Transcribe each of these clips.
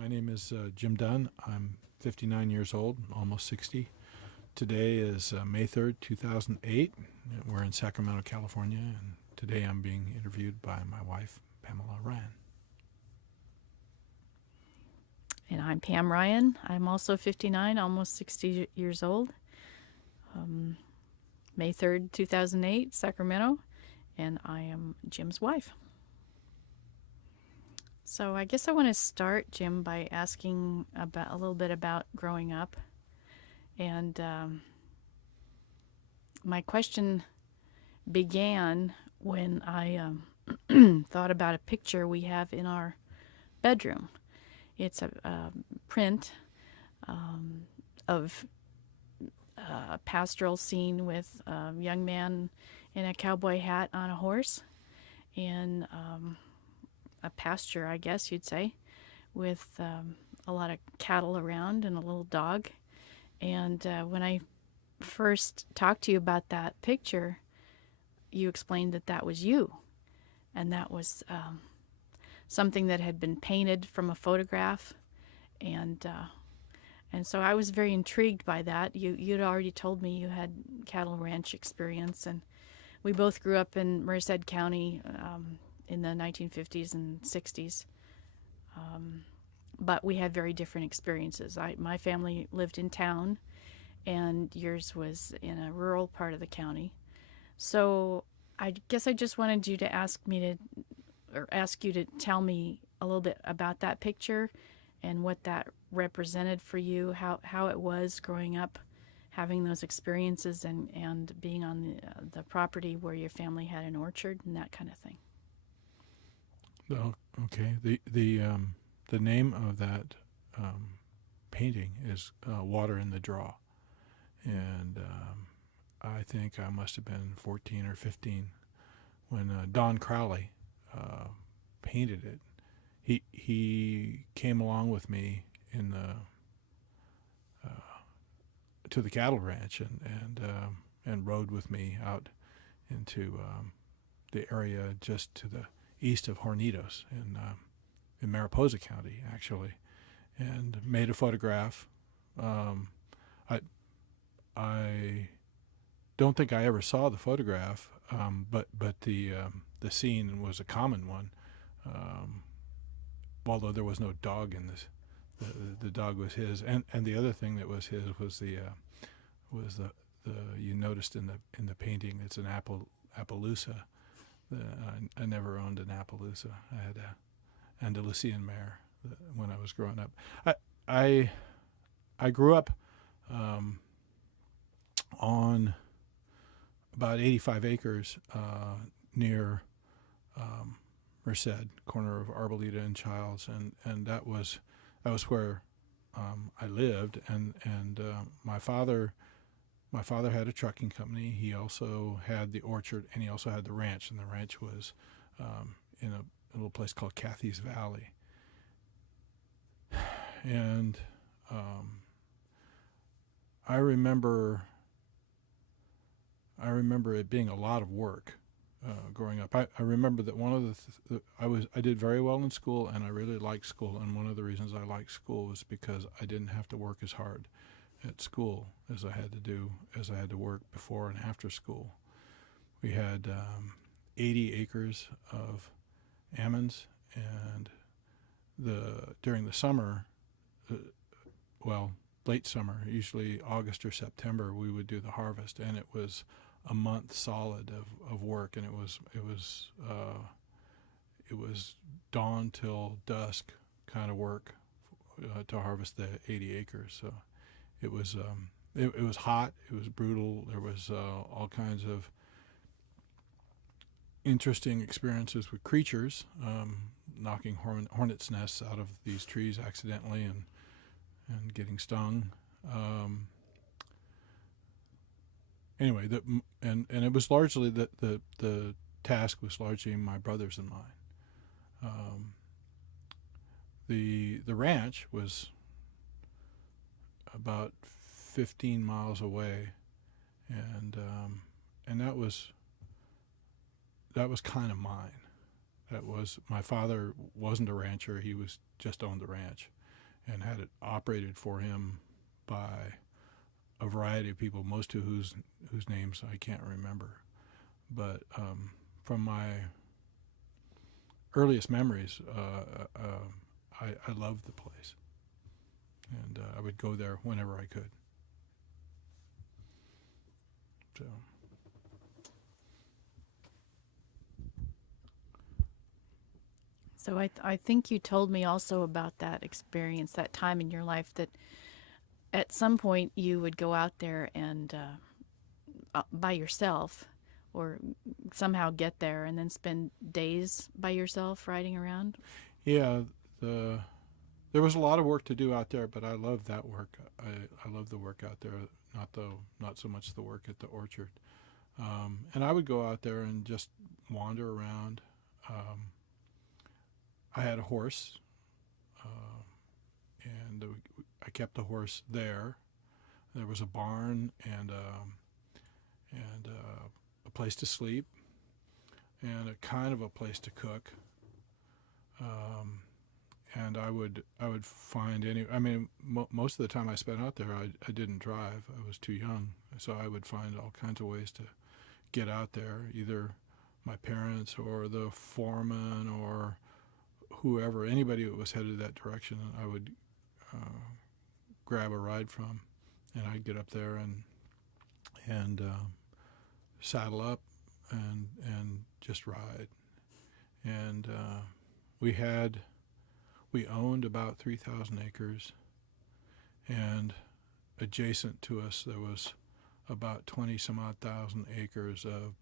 My name is Jim Dunn. I'm 59 years old, almost 60. Today is May 3rd, 2008. We're in Sacramento, California, and today I'm being interviewed by my wife, Pam Ryan. And I'm Pam Ryan. I'm also 59, almost 60 years old. May 3rd, 2008, Sacramento, and I am Jim's wife. So I guess I want to start, Jim, by asking about a little bit about growing up. And my question began when I thought about a picture we have in our bedroom. It's a print of a pastoral scene with a young man in a cowboy hat on a horse and a pasture, I guess you'd say, with a lot of cattle around and a little dog. And when I first talked to you about that picture, you explained that that was you, and that was something that had been painted from a photograph, and so I was very intrigued by that. You'd already told me you had cattle ranch experience, and we both grew up in Merced County in the 1950s and 60s, but we had very different experiences. My family lived in town, and yours was in a rural part of the county. So I guess I just wanted you to ask you to tell me a little bit about that picture and what that represented for you, how it was growing up, having those experiences and being on the property where your family had an orchard and that kind of thing. Oh, okay. The name of that painting is Water in the Draw. And I think I must have been 14 or 15 when Don Crowley painted it. He came along with me in to the cattle ranch and rode with me out into the area just to the east of Hornitos in Mariposa County, actually, and made a photograph. I don't think I ever saw the photograph, but the scene was a common one. Although there was no dog in this, the dog was his, and the other thing that was his was the you noticed in the painting, it's an Appaloosa. I never owned an Appaloosa. I had a Andalusian mare when I was growing up. I grew up on about 85 acres near Merced, corner of Arboleda and Childs, and that was where I lived. And my father had a trucking company. He also had the orchard, and he also had the ranch. And the ranch was in a little place called Cathy's Valley. And I remember it being a lot of work growing up. I remember that one of I did very well in school, and I really liked school. And one of the reasons I liked school was because I didn't have to work as hard at school as I had to work before and after school. We had 80 acres of almonds, and during the summer, late summer, usually August or September, we would do the harvest, and it was a month solid of work, and it was dawn till dusk kind of work to harvest the 80 acres. So it was hot, it was brutal. There was all kinds of interesting experiences with creatures, knocking hornets' nests out of these trees accidentally and getting stung. Anyway, and it was largely the task was largely my brother's and mine. The ranch was about 15 miles away, and that was kind of mine. That was, my father wasn't a rancher; he was just owned the ranch, and had it operated for him by a variety of people, most of whose names I can't remember. But from my earliest memories, I loved the place, and I would go there whenever I could. So. So I think you told me also about that experience, that time in your life that at some point you would go out there and by yourself or somehow get there and then spend days by yourself riding around. Yeah, there was a lot of work to do out there, but I loved that work. I love the work out there, not so much the work at the orchard. And I would go out there and just wander around. I had a horse, and I kept the horse there. There was a barn and a place to sleep, and a kind of a place to cook. And I would find most of the time I spent out there, I didn't drive. I was too young, so I would find all kinds of ways to get out there, either my parents or the foreman or whoever, anybody that was headed that direction, I would grab a ride from, and I'd get up there and saddle up and just ride. And we owned about 3,000 acres, and adjacent to us there was about 20 some odd thousand acres of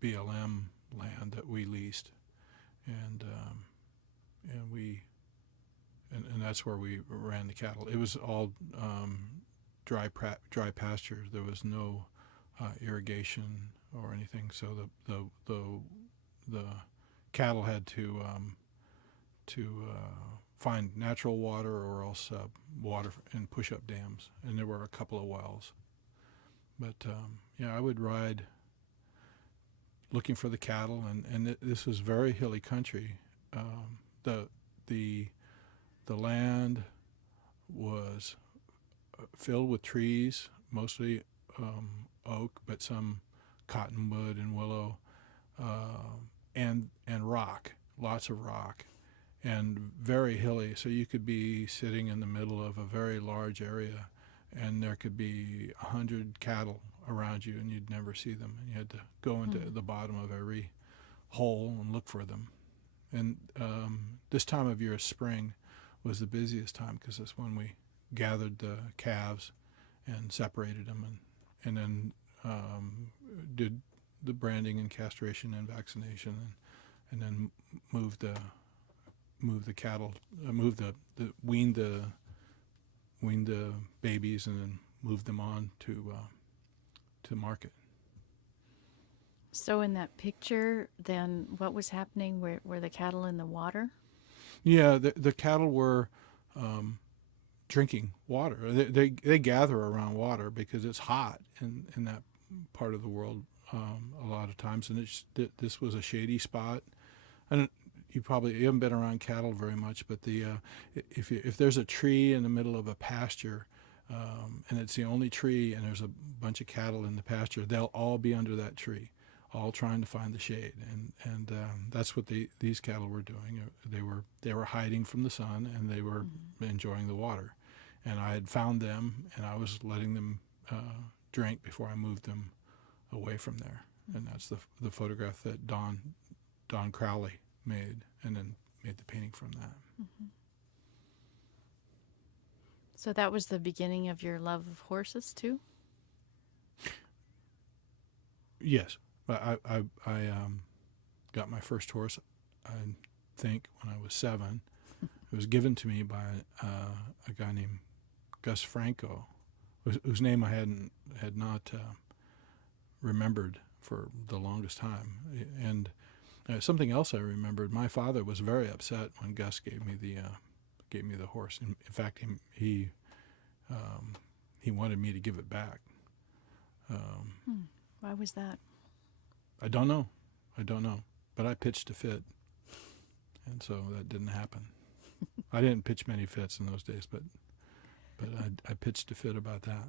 BLM land that we leased, and that's where we ran the cattle. It was all dry pasture. There was no irrigation or anything, so the cattle had to find natural water or else water in push-up dams, and there were a couple of wells. But I would ride looking for the cattle, and this was very hilly country. The land was filled with trees, mostly oak, but some cottonwood and willow, and rock, lots of rock, and very hilly. So you could be sitting in the middle of a very large area, and there could be 100 cattle around you, and you'd never see them. And you had to go into the bottom of every hole and look for them. And this time of year, spring, was the busiest time because that's when we gathered the calves and separated them, and then did the branding and castration and vaccination, and then moved the cattle, weaned the babies, and then moved them on to market. So in that picture, then what was happening? Were the cattle in the water? Yeah, the cattle were drinking water. They gather around water because it's hot in that part of the world a lot of times, and this was a shady spot. And you haven't been around cattle very much, but if there's a tree in the middle of a pasture, and it's the only tree, and there's a bunch of cattle in the pasture, they'll all be under that tree, all trying to find the shade, and that's what these cattle were doing. They were hiding from the sun, and they were enjoying the water. And I had found them, and I was letting them drink before I moved them away from there. And that's the photograph that Don Crowley made, and then made the painting from that. Mm-hmm. So that was the beginning of your love of horses too? Yes. I got my first horse, I think, when I was 7. It was given to me by a guy named Gus Franco, whose name I had not remembered for the longest time. And something else I remembered: my father was very upset when Gus gave me the horse. In fact, he wanted me to give it back. Why was that? I don't know, but I pitched a fit, and so that didn't happen. I didn't pitch many fits in those days, but I pitched a fit about that.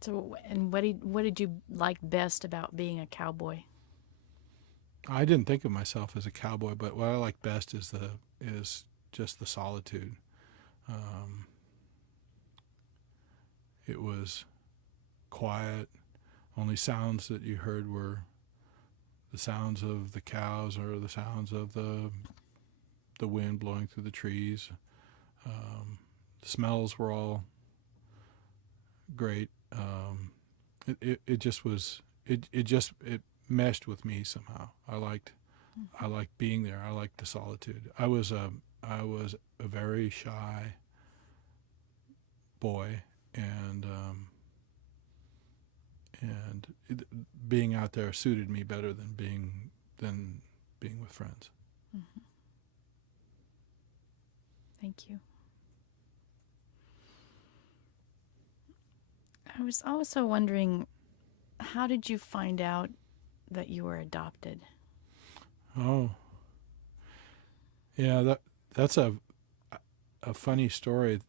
So, and what did you like best about being a cowboy? I didn't think of myself as a cowboy, but what I like best is just the solitude. It was quiet. Only sounds that you heard were the sounds of the cows or the sounds of the wind blowing through the trees. The smells were all great. It just was. It meshed with me somehow. I liked being there. I liked the solitude. I was a very shy boy, and being out there suited me better than being with friends. Mm-hmm. Thank you. I was also wondering, how did you find out that you were adopted? Oh, yeah, that's a funny story.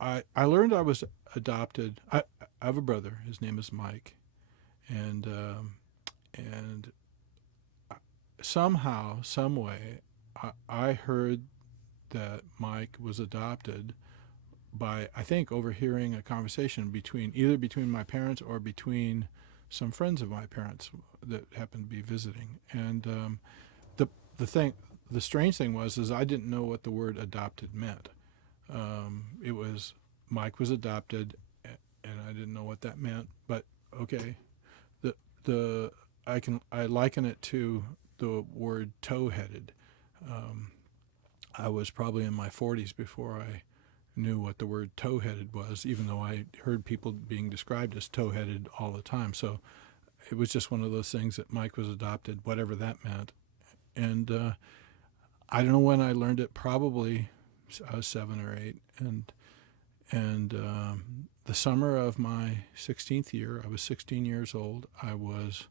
I learned I was adopted. I have a brother. His name is Mike, and somehow, some way, I heard that Mike was adopted by, I think, overhearing a conversation either between my parents or between some friends of my parents that happened to be visiting. And the strange thing was I didn't know what the word adopted meant. It was Mike was adopted, and I didn't know what that meant. But okay, I liken it to the word tow-headed. I was probably in my 40s before I knew what the word tow-headed was, even though I heard people being described as tow-headed all the time. So it was just one of those things that Mike was adopted, whatever that meant. And I don't know when I learned it. Probably I was 7 or 8, and the summer of my 16th year, I was 16 years old. I was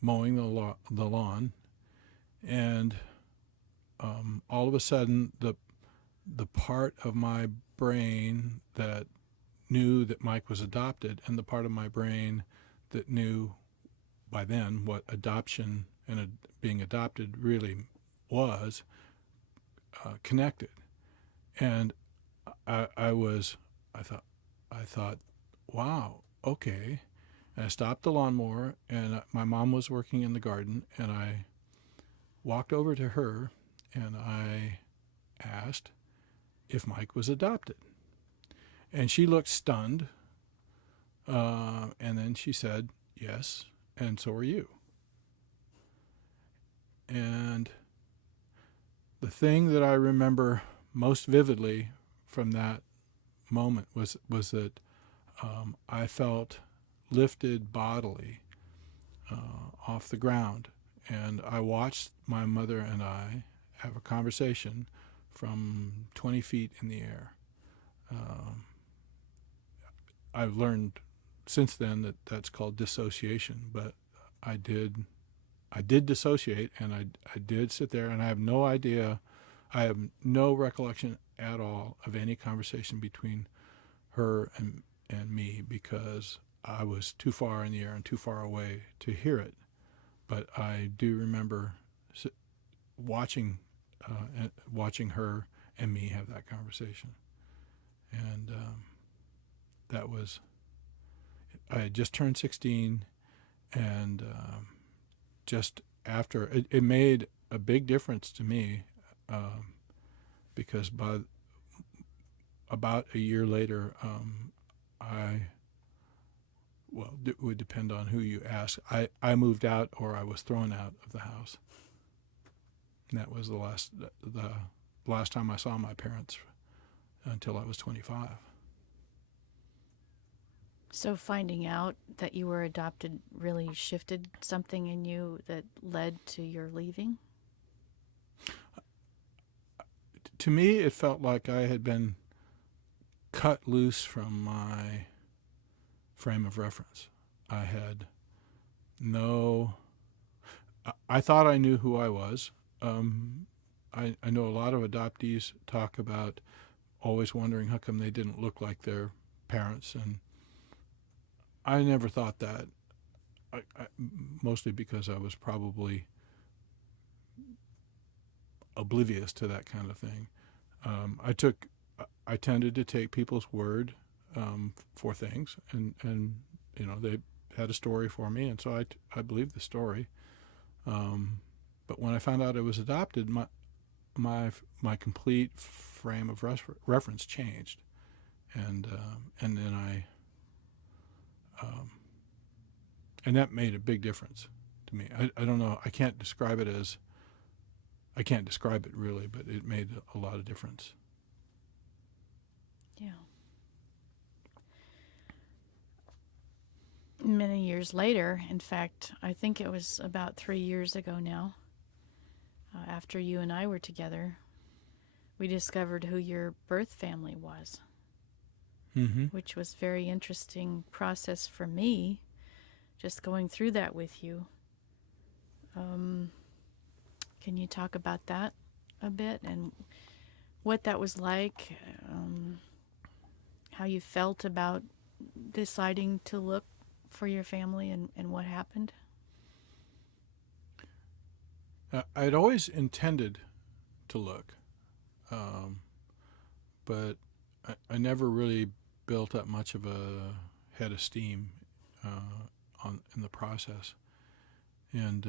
mowing the lawn, and all of a sudden, the part of my brain that knew that Mike was adopted, and the part of my brain that knew by then what adoption and being adopted really was, connected. And I thought, wow, okay. And I stopped the lawnmower, and my mom was working in the garden, and I walked over to her, and I asked if Mike was adopted. And she looked stunned, and then she said, yes, and so are you. And the thing that I remember most vividly from that moment was that I felt lifted bodily off the ground, and I watched my mother and I have a conversation from 20 feet in the air. I've learned since then that that's called dissociation, but I did dissociate, and I did sit there, and I have no idea, I have no recollection at all of any conversation between her and me, because I was too far in the air and too far away to hear it. But I do remember watching her and me have that conversation. And that was, I had just turned 16, and just after, it made a big difference to me, because by about a year later, it would depend on who you ask. I moved out, or I was thrown out of the house. And that was the last time I saw my parents until I was 25. So finding out that you were adopted really shifted something in you that led to your leaving? To me, it felt like I had been cut loose from my frame of reference. I had no, I thought I knew who I was. I know a lot of adoptees talk about always wondering how come they didn't look like their parents, and I never thought that. Mostly because I was probably oblivious to that kind of thing. I tended to take people's word for things, and they had a story for me, and so I believed the story. But when I found out I was adopted, my complete frame of reference changed, and then and that made a big difference to me. I don't know. I can't describe it really, but it made a lot of difference. Yeah. Many years later, in fact, I think it was about 3 years ago now, after you and I were together, we discovered who your birth family was, which was a very interesting process for me, just going through that with you. Can you talk about that a bit and what that was like, how you felt about deciding to look for your family and what happened? I'd always intended to look, but I never really built up much of a head of steam in the process, and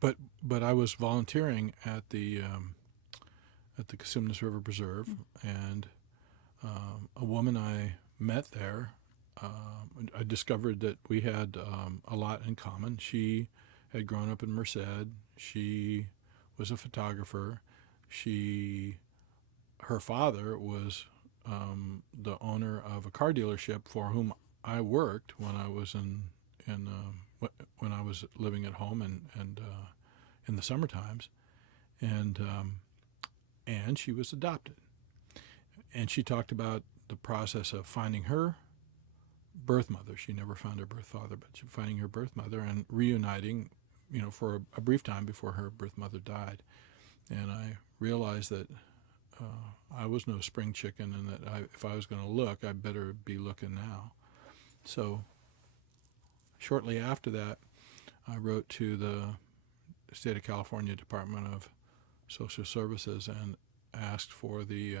but I was volunteering at the Cosumnes River Preserve, and a woman I met there, I discovered that we had a lot in common. She had grown up in Merced. She was a photographer. Her father was the owner of a car dealership for whom I worked when I was when I was living at home and in the summer times, and she was adopted. And she talked about the process of finding her birth mother. She never found her birth father, but finding her birth mother and reuniting, for a brief time before her birth mother died. And I realized that I was no spring chicken, and that if I was going to look, I better be looking now. So shortly after that, I wrote to the State of California Department of Social Services and asked for the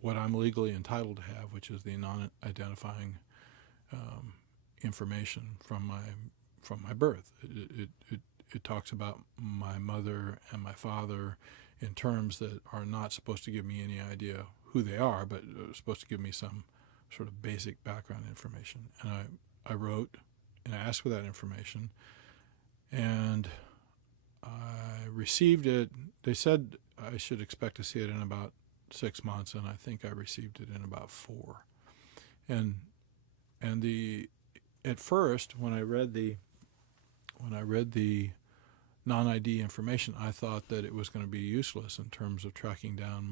what I'm legally entitled to have, which is the non-identifying information from my birth. It talks about my mother and my father in terms that are not supposed to give me any idea who they are, but supposed to give me some sort of basic background information. And I wrote and asked for that information, and I received it. They said I should expect to see it in about 6 months, and I think I received it in about 4. And at first, when I read the non-ID information, I thought that it was going to be useless in terms of tracking down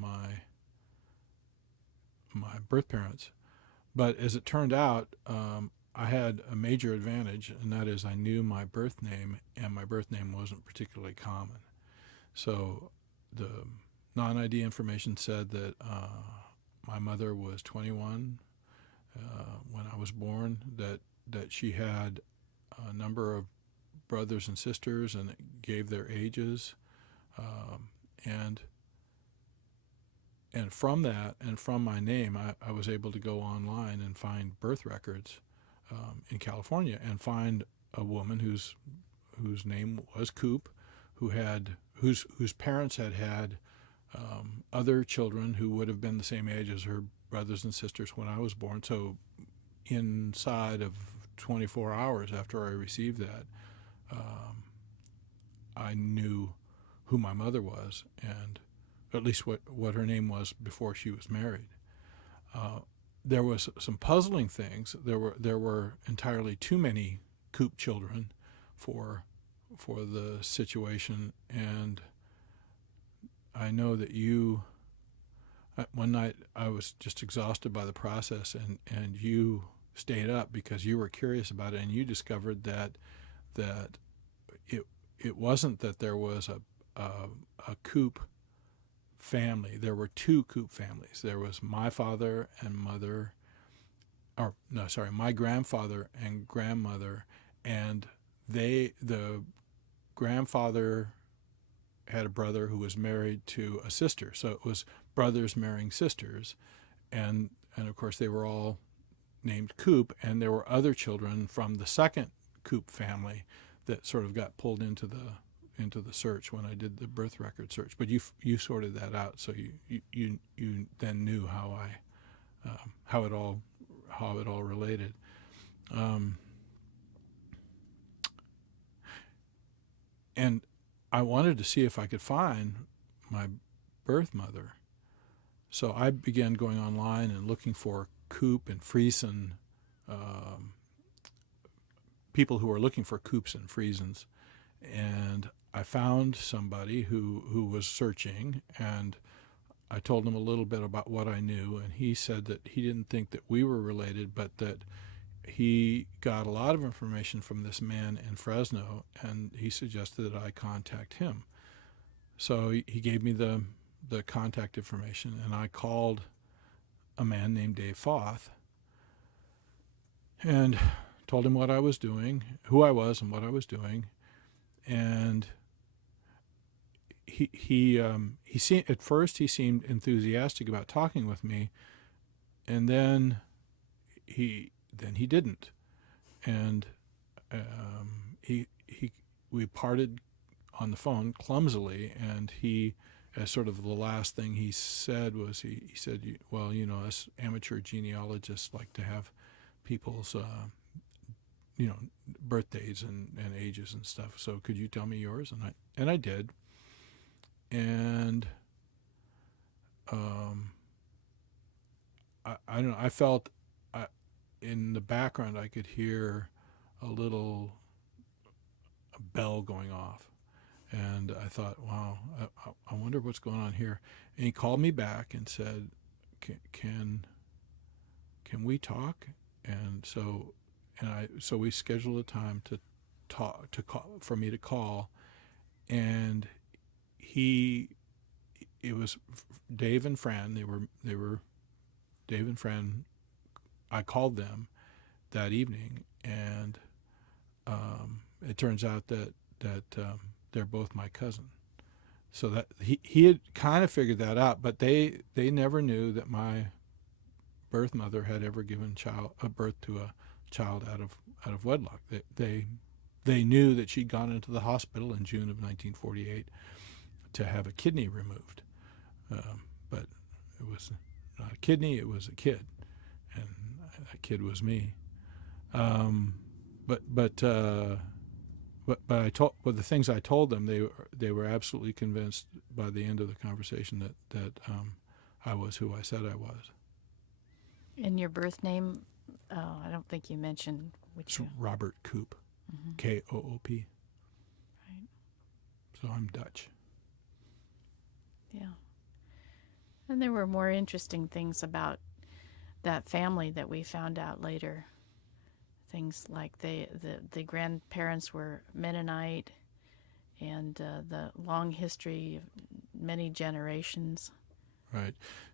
my birth parents. But as it turned out, I had a major advantage, and that is I knew my birth name, and my birth name wasn't particularly common. So the non-ID information said that my mother was 21 when I was born, that she had a number of brothers and sisters, and it gave their ages, and from that and from my name, I was able to go online and find birth records in California and find a woman whose name was Coop, whose parents had other children who would have been the same age as her brothers and sisters when I was born. So inside of 24 hours after I received that, I knew who my mother was, and at least what her name was before she was married. There was some puzzling things. There were entirely too many Coop children for the situation, and I know that one night I was just exhausted by the process, and you stayed up because you were curious about it, and you discovered that it wasn't that there was a Coop family. There were two Coop families. There was my father and mother, or no, sorry, my grandfather and grandmother, and the grandfather had a brother who was married to a sister. So it was brothers marrying sisters, and of course they were all named Coop, and there were other children from the second Coop family that sort of got pulled into the search when I did the birth record search. But you sorted that out, so you then knew how it all related. And I wanted to see if I could find my birth mother. So I began going online and looking for Coop and Friesen, people who were looking for Coops and Friesens. And I found somebody who was searching, and I told him a little bit about what I knew, and he said that he didn't think that we were related, but that he got a lot of information from this man in Fresno, and he suggested that I contact him. So he gave me the contact information, and I called a man named Dave Foth and told him what I was doing, who I was and what I was doing. And he seemed, at first he seemed enthusiastic about talking with me, and then he didn't, and we parted on the phone clumsily, and he, as sort of the last thing he said was he said, well, us amateur genealogists like to have people's birthdays and ages and stuff, so could you tell me yours? And I did. And I don't know, I felt in the background I could hear a little bell going off, and I thought, wow, I wonder what's going on here. And he called me back and said, can we talk? And so we scheduled a time to call, for me to call, and it was Dave and Fran. They were Dave and Fran. I called them that evening, and it turns out that they're both my cousin. So that he had kind of figured that out, but they never knew that my birth mother had ever given birth to a child out of wedlock. They knew that she'd gone into the hospital in June of 1948 to have a kidney removed, but it was not a kidney; it was a kid, and that kid was me. But the things I told them, they were absolutely convinced by the end of the conversation that I was who I said I was. And your birth name, I don't think you mentioned which. It's Robert Koop, Mm-hmm. Koop. Right. So I'm Dutch. Yeah. And there were more interesting things about that family that we found out later. Things like the grandparents were Mennonite, and the long history of many generations. Right.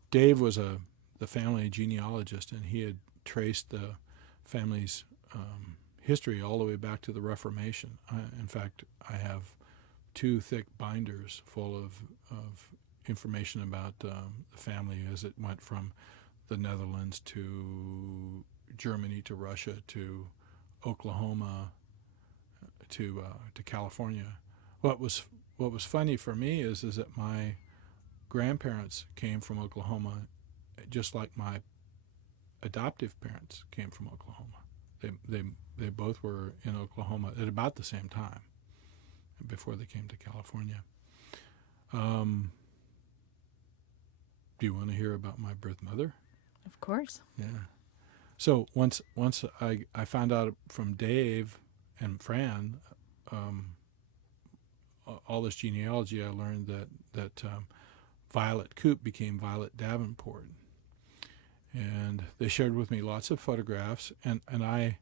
Dave was the family genealogist, and he had traced the family's history all the way back to the Reformation. In fact, I have 2 thick binders full of information about the family as it went from the Netherlands to Germany to Russia to Oklahoma to California. What was funny for me is that my grandparents came from Oklahoma, just like my adoptive parents came from Oklahoma. They both were in Oklahoma at about the same time before they came to California. Do you want to hear about my birth mother? Of course. Yeah. So once I found out from Dave and Fran all this genealogy, I learned that Violet Koop became Violet Davenport, And they shared with me lots of photographs, and I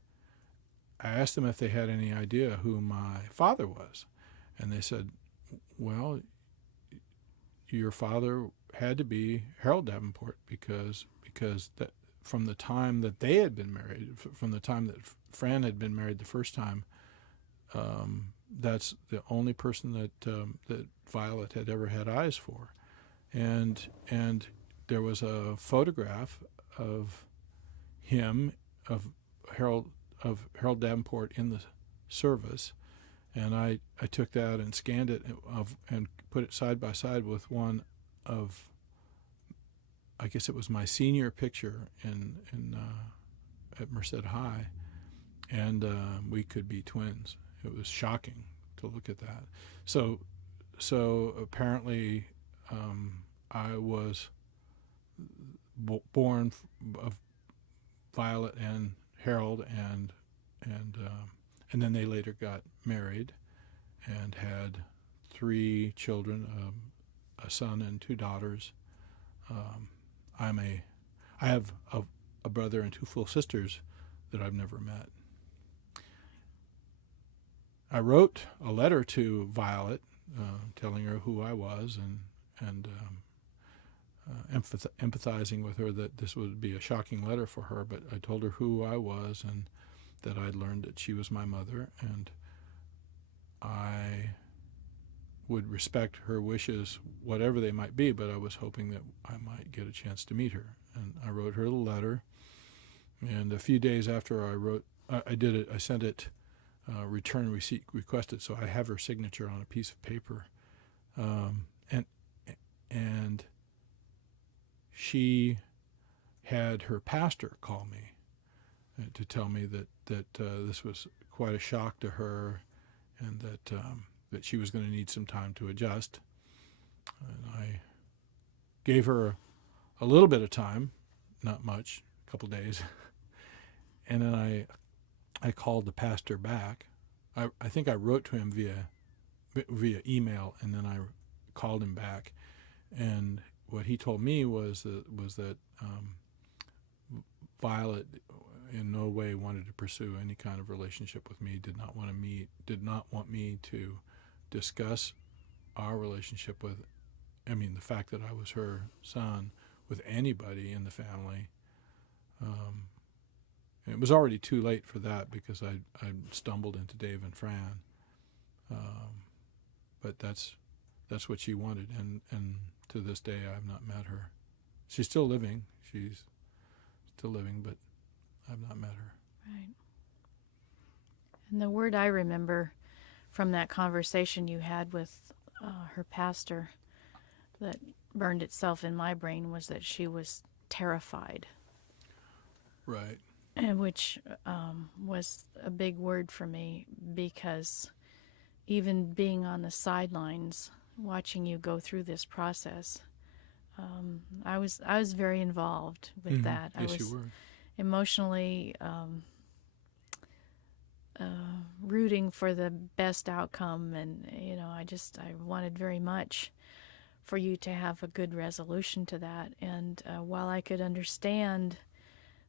asked them if they had any idea who my father was. And they said, well, your father had to be Harold Davenport because that from the time that they had been married, from the time that Fran had been married the first time, that's the only person that Violet had ever had eyes for. And there was a photograph of him, of Harold Davenport in the service, and I took that and scanned it and put it side by side with one of, I guess it was my senior picture at Merced High, and we could be twins. It was shocking to look at that. So apparently, I was born of Violet and Harold, and then they later got married and had 3 children, a son and 2 daughters. I have a brother and 2 full sisters that I've never met. I wrote a letter to Violet, telling her who I was and empathizing with her that this would be a shocking letter for her, but I told her who I was and that I'd learned that she was my mother, and I would respect her wishes, whatever they might be, but I was hoping that I might get a chance to meet her. And I wrote her the letter, and a few days after I sent it, return receipt requested, so I have her signature on a piece of paper, and she had her pastor call me to tell me that this was quite a shock to her, and that she was going to need some time to adjust. And I gave her a little bit of time, not much, a couple days, and then I called the pastor back. I think I wrote to him via email, and then I called him back, and what he told me was that Violet in no way wanted to pursue any kind of relationship with me, did not want me to discuss our relationship the fact that I was her son, with anybody in the family. It was already too late for that because I stumbled into Dave and Fran. But that's what she wanted, and to this day I've not met her. She's still living, but I've not met her. Right. And the word I remember from that conversation you had with her pastor that burned itself in my brain was that she was terrified. Right. And which was a big word for me, because even being on the sidelines, watching you go through this process, I was very involved with that. Yes, I was you were. Emotionally rooting for the best outcome, and I wanted very much for you to have a good resolution to that. And while I could understand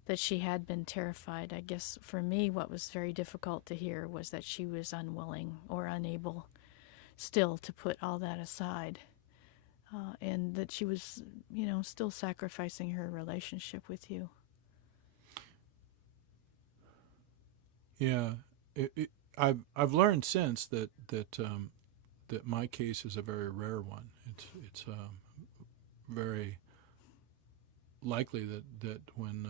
that she had been terrified, I guess for me what was very difficult to hear was that she was unwilling or unable still to put all that aside, and that she was still sacrificing her relationship with you. Yeah, I've learned since that my case is a very rare one. It's very likely that when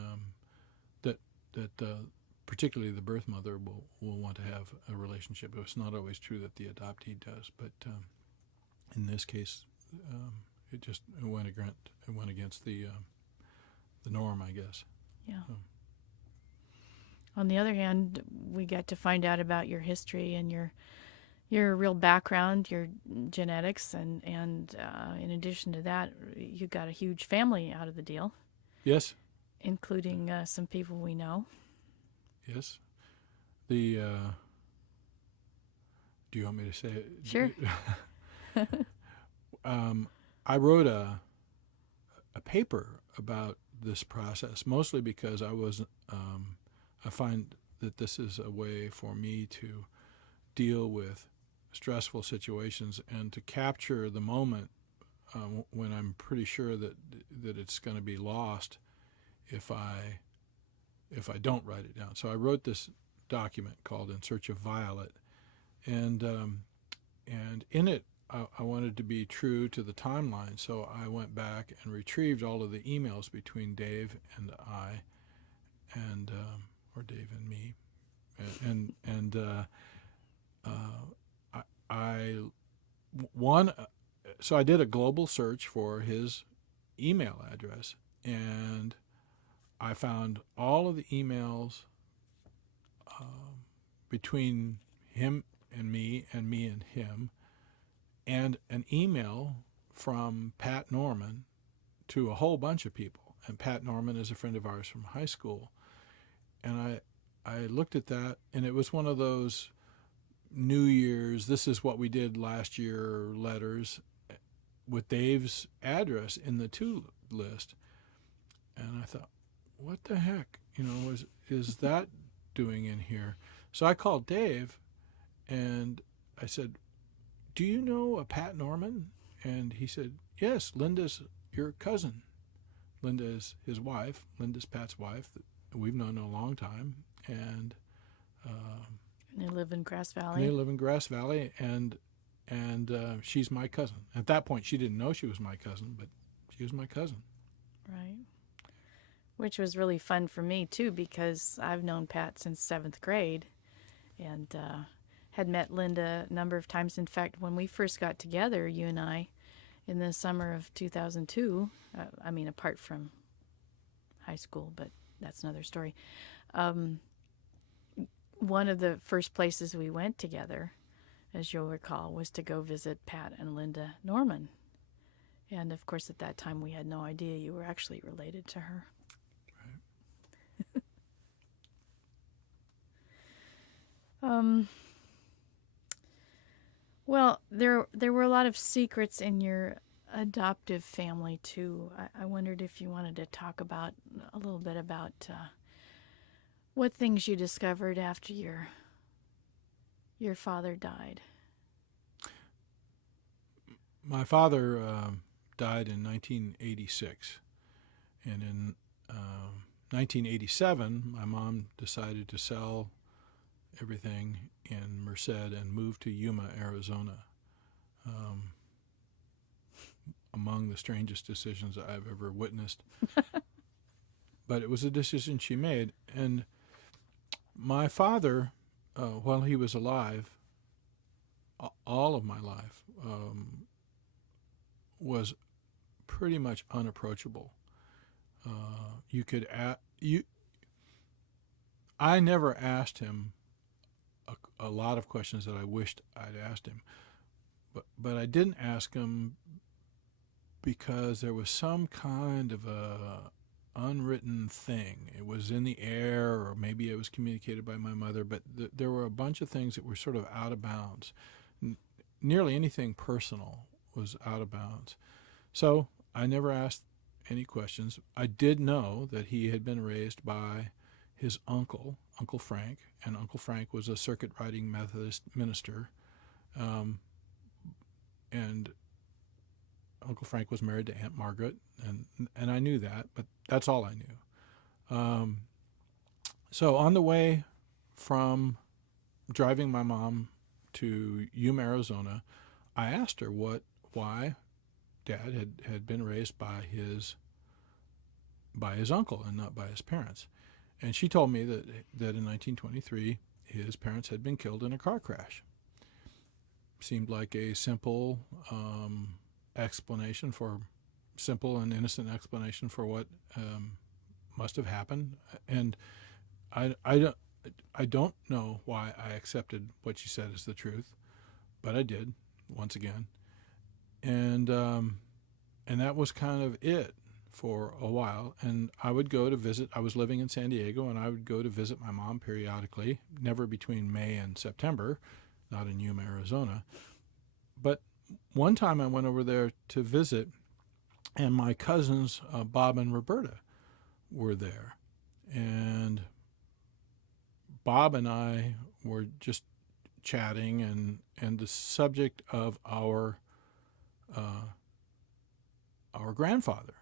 particularly the birth mother will want to have a relationship. It's not always true that the adoptee does, but in this case, it went against the norm, I guess. Yeah. So. On the other hand, we got to find out about your history and your real background, your genetics, and in addition to that, you got a huge family out of the deal. Yes. Including some people we know. Yes. Do you want me to say it? Sure. I wrote a paper about this process, mostly because I find that this is a way for me to deal with stressful situations and to capture the moment when I'm pretty sure that it's going to be lost if I don't write it down. So I wrote this document called In Search of Violet, and in it I wanted to be true to the timeline. So I went back and retrieved all of the emails between Dave and I, and or Dave and me, so I did a global search for his email address, and I found all of the emails between him and me and him, and an email from Pat Norman to a whole bunch of people. And Pat Norman is a friend of ours from high school. And I looked at that, and it was one of those New Year's, this is what we did last year letters with Dave's address in the to list. And I thought, what the heck, is that doing in here? So I called Dave and I said, do you know a Pat Norman? And he said, yes, Linda's your cousin. Linda is his wife. Linda's Pat's wife that we've known a long time. And they live in Grass Valley. And she's my cousin. At that point, she didn't know she was my cousin, but she was my cousin. Right. Which was really fun for me, too, because I've known Pat since 7th grade and had met Linda a number of times. In fact, when we first got together, you and I, in the summer of 2002, apart from high school, but that's another story, one of the first places we went together, as you'll recall, was to go visit Pat and Linda Norman. And, of course, at that time, we had no idea you were actually related to her. Well, there were a lot of secrets in your adoptive family, too. I wondered if you wanted to talk about a little bit about what things you discovered after your father died. My father died in 1986, and in 1987, my mom decided to sell everything in Merced and move to Yuma, Arizona. Among the strangest decisions I've ever witnessed. But it was a decision she made. And my father, while he was alive, all of my life, was pretty much unapproachable. I never asked him a lot of questions that I wished I'd asked him, but I didn't ask him because there was some kind of a unwritten thing. It was in the air, or maybe it was communicated by my mother, but there were a bunch of things that were sort of out of bounds. Nearly anything personal was out of bounds. So I never asked any questions. I did know that he had been raised by his uncle, Uncle Frank, and Uncle Frank was a circuit riding Methodist minister. And Uncle Frank was married to Aunt Margaret, and I knew that, but that's all I knew. So on the way from driving my mom to Yuma, Arizona, I asked her why Dad had been raised by his uncle and not by his parents. And she told me that in 1923, his parents had been killed in a car crash. Seemed like a simple simple and innocent explanation for what must have happened. And I don't know why I accepted what she said as the truth, but I did once again. And that was kind of it for a while. And I would go to visit. I was living in San Diego, and I would go to visit my mom periodically, never between May and September, not in Yuma, Arizona. But one time I went over there to visit, and my cousins, Bob and Roberta, were there, and Bob and I were just chatting, and the subject of our grandfather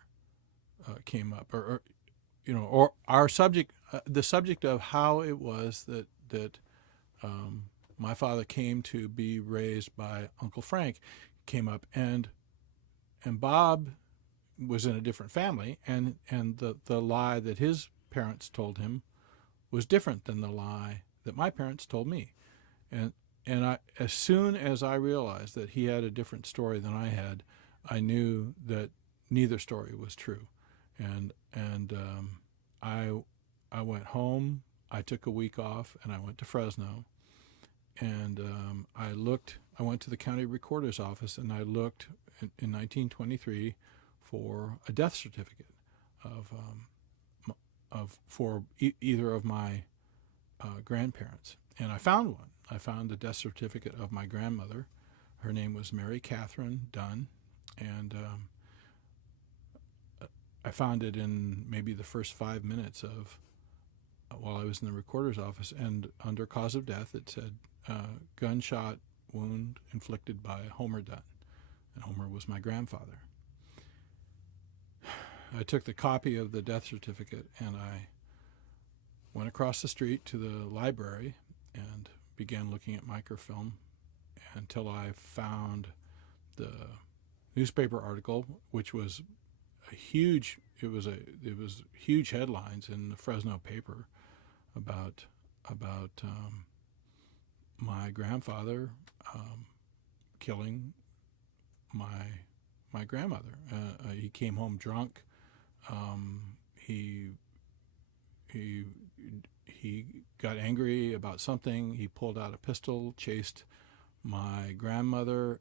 came up, or our subject, the subject of how it was that my father came to be raised by Uncle Frank came up, and Bob was in a different family, and the lie that his parents told him was different than the lie that my parents told me, and as soon as I realized that he had a different story than I had, I knew that neither story was true, and I went home. I took a week off, and I went to Fresno, and I went to the county recorder's office, and I looked in 1923 for a death certificate for either of my grandparents, and I found one. I found the death certificate of my grandmother. Her name was Mary Catherine Dunn, and I found it in maybe the first 5 minutes of while I was in the recorder's office, and under cause of death it said gunshot wound inflicted by Homer Dunn, and Homer was my grandfather. I took the copy of the death certificate and I went across the street to the library and began looking at microfilm until I found the newspaper article, which was huge headlines in the Fresno paper about my grandfather killing my grandmother. He came home drunk. He got angry about something. He pulled out a pistol, chased my grandmother,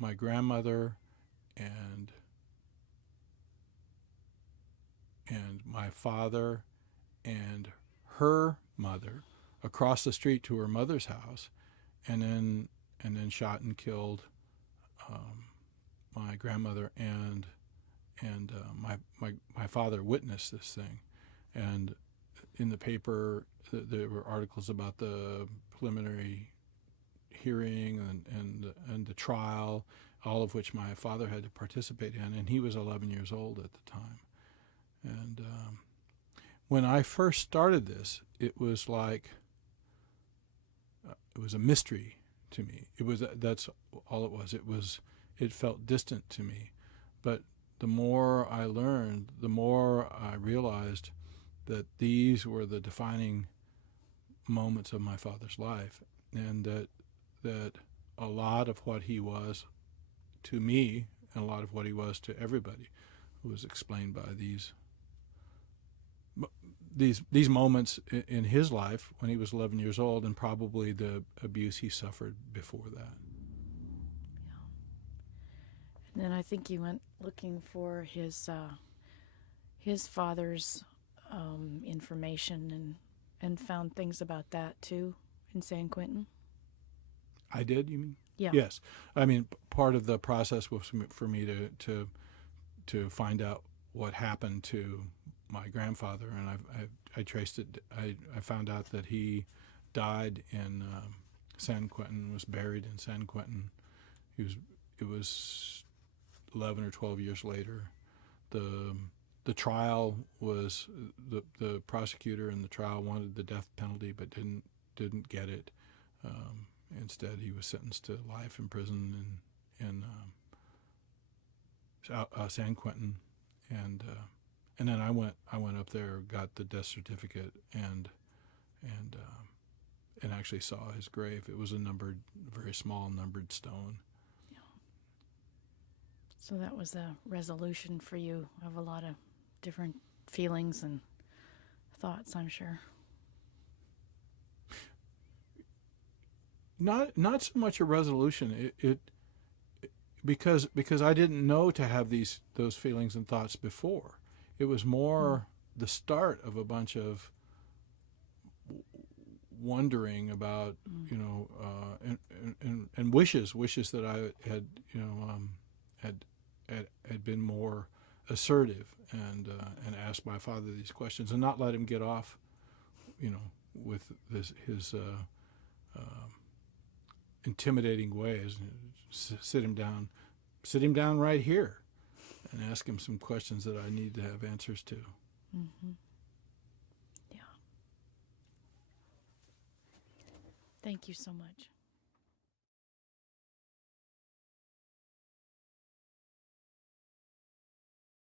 and my father and her mother across the street to her mother's house, and then shot and killed my grandmother, and my father witnessed this thing. And in the paper there were articles about the preliminary hearing and the trial, all of which my father had to participate in, and he was 11 years old at the time. And when I first started this, it was like it was a mystery to me. That's all it was. It felt distant to me. But the more I learned, the more I realized that these were the defining moments of my father's life, and that a lot of what he was to me and a lot of what he was to everybody was explained by these moments in his life when he was 11 years old, and probably the abuse he suffered before that. And then I think you went looking for his father's information and found things about that too in San Quentin. I did, you mean? Yeah. Yes. I mean, part of the process was for me to find out what happened to my grandfather, and I traced it. I found out that he died in San Quentin, was buried in San Quentin. It was 11 or 12 years later. The trial was the prosecutor in the trial wanted the death penalty, but didn't get it. Instead, he was sentenced to life in prison in San Quentin, and then I went up there, got the death certificate, and actually saw his grave. It was a very small numbered stone. Yeah. So that was a resolution for you of a lot of different feelings and thoughts, I'm sure. Not so much a resolution. It because I didn't know to have those feelings and thoughts before. It was more the start of a bunch of wondering about, and wishes that I had been more assertive and ask my father these questions and not let him get off, with his intimidating ways. Sit him down right here, and ask him some questions that I need to have answers to. Mm-hmm. Yeah. Thank you so much.